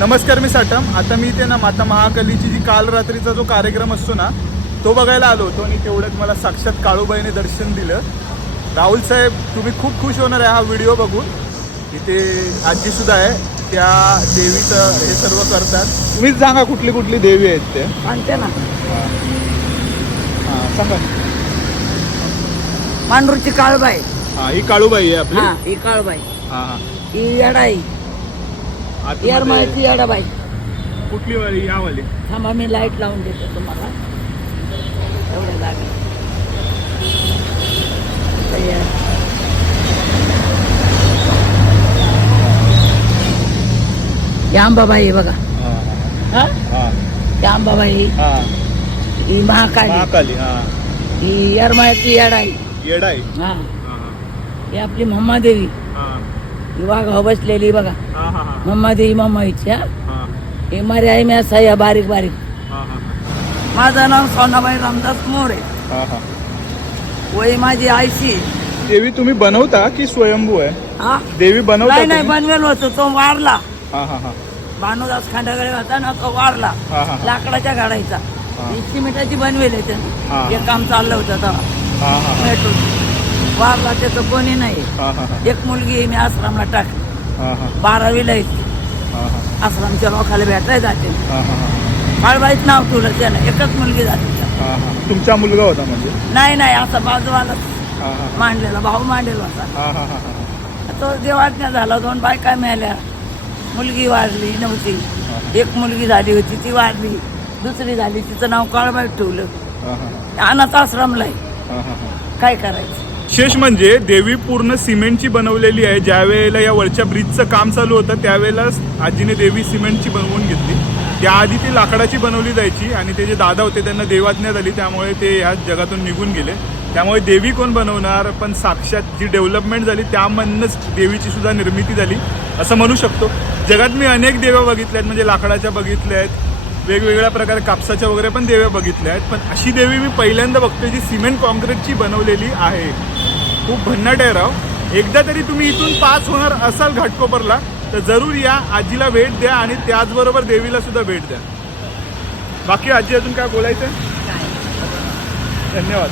नमस्कार, मी साटम. आता मी इथे ना माता महाकालीची जी काल रात्रीचा जो कार्यक्रम असतो ना तो बघायला आलो होतो आणि तेवढ्यात मला साक्षात काळूबाईने दर्शन दिलं. राहुल साहेब, तुम्ही खूप खुश होणार आहे हा व्हिडिओ बघून. इथे आजी सुद्धा आहे, त्या देवीचं हे सर्व करतात. तुम्हीच सांगा कुठली कुठली देवी आहेत ते सांगते ना. हां सांगा. मांडूरची काळबाई. हां, ही काळूबाई आहे आपली. हा, ही काळबाई. हां हां. ही येडाई. येरमाळ्याची येडाबाई. कुठली वाली? या वाली. थांबा, मी लाईट लावून देते तुम्हाला एवढ्या जागी. ही अंबाबाई बघा. हा, ही अंबाबाई. ही महाकाली. महाकाली. हां. ही येरमाळ्याची येडाई. येडाई. हा, ही आपली म्हादेवी. ही वाघ बसलेली बघा. म्हादेवी म्हाईची. हा, ही मारी आई मी असा या बारीक बारीक. माझं नाव सोनाबाई रामदास मोरे. वय माझी आईशी. देवी तुम्ही बनवता की स्वयंभू आहे? हा, देवी बनवता? नाही बनवेल होतो, तो वारला. हा हा हा. भानुदास खांडागळे होता ना, तो वारला. लाकडाच्या गाडायचा. सिमेंटाची बनवेल आहे त्यानं. हे काम चाललं होतं तेव्हा. मेट्रो वारला, त्याचं कोणी नाही. एक मुलगी मी आश्रमला टाकली. 12वीला आश्रमच्या लोकांना भेटायला जाते. काळबाईच नाव ठेवलं त्यानं. एकच मुलगी जाते. तुमचा मुलगा होता म्हणजे? नाही, असा बाजूवाला मांडलेला भाऊ मांडलेला होता. तो देवाज्ञा झाला. 2 बायका मिळाल्या. मुलगी वाढली नव्हती. एक मुलगी झाली होती, ती वाढली. दुसरी झाली, तिचं नाव काळबाई ठेवलं. अनाथ आश्रमला आहे. काय करायचं? विशेष म्हणजे देवी पूर्ण सिमेंटची बनवलेली आहे. ज्या वेळेला या वरच्या ब्रिजचं काम चालू होतं त्यावेळेला आजीने देवी सिमेंटची बनवून घेतली. त्याआधी ती लाकडाची बनवली जायची आणि ते जे दादा होते त्यांना देवाज्ञा झाली, त्यामुळे ते ह्या जगातून निघून गेले. त्यामुळे देवी कोण बनवणार? पण साक्षात जी डेव्हलपमेंट झाली त्यामधूनच देवीची सुद्धा निर्मिती झाली असं म्हणू शकतो. जगात मी अनेक देव्या बघितल्या आहेत, म्हणजे लाकडाच्या बघितल्या आहेत, वेगवेगळ्या प्रकारे कापसाच्या वगैरे पण देव्या बघितल्या आहेत, पण अशी देवी मी पहिल्यांदा बघतोय जी सिमेंट कॉन्क्रीटची बनवलेली आहे. खूप भन्नाट आहे राव. एकदा तरी तुम्ही इथून पास होणार असाल घाटकोपरला तर जरूर या, आजीला भेट द्या आणि त्याचबरोबर देवीला सुद्धा भेट द्या. बाकी आजी अजून काय बोलायचं? धन्यवाद.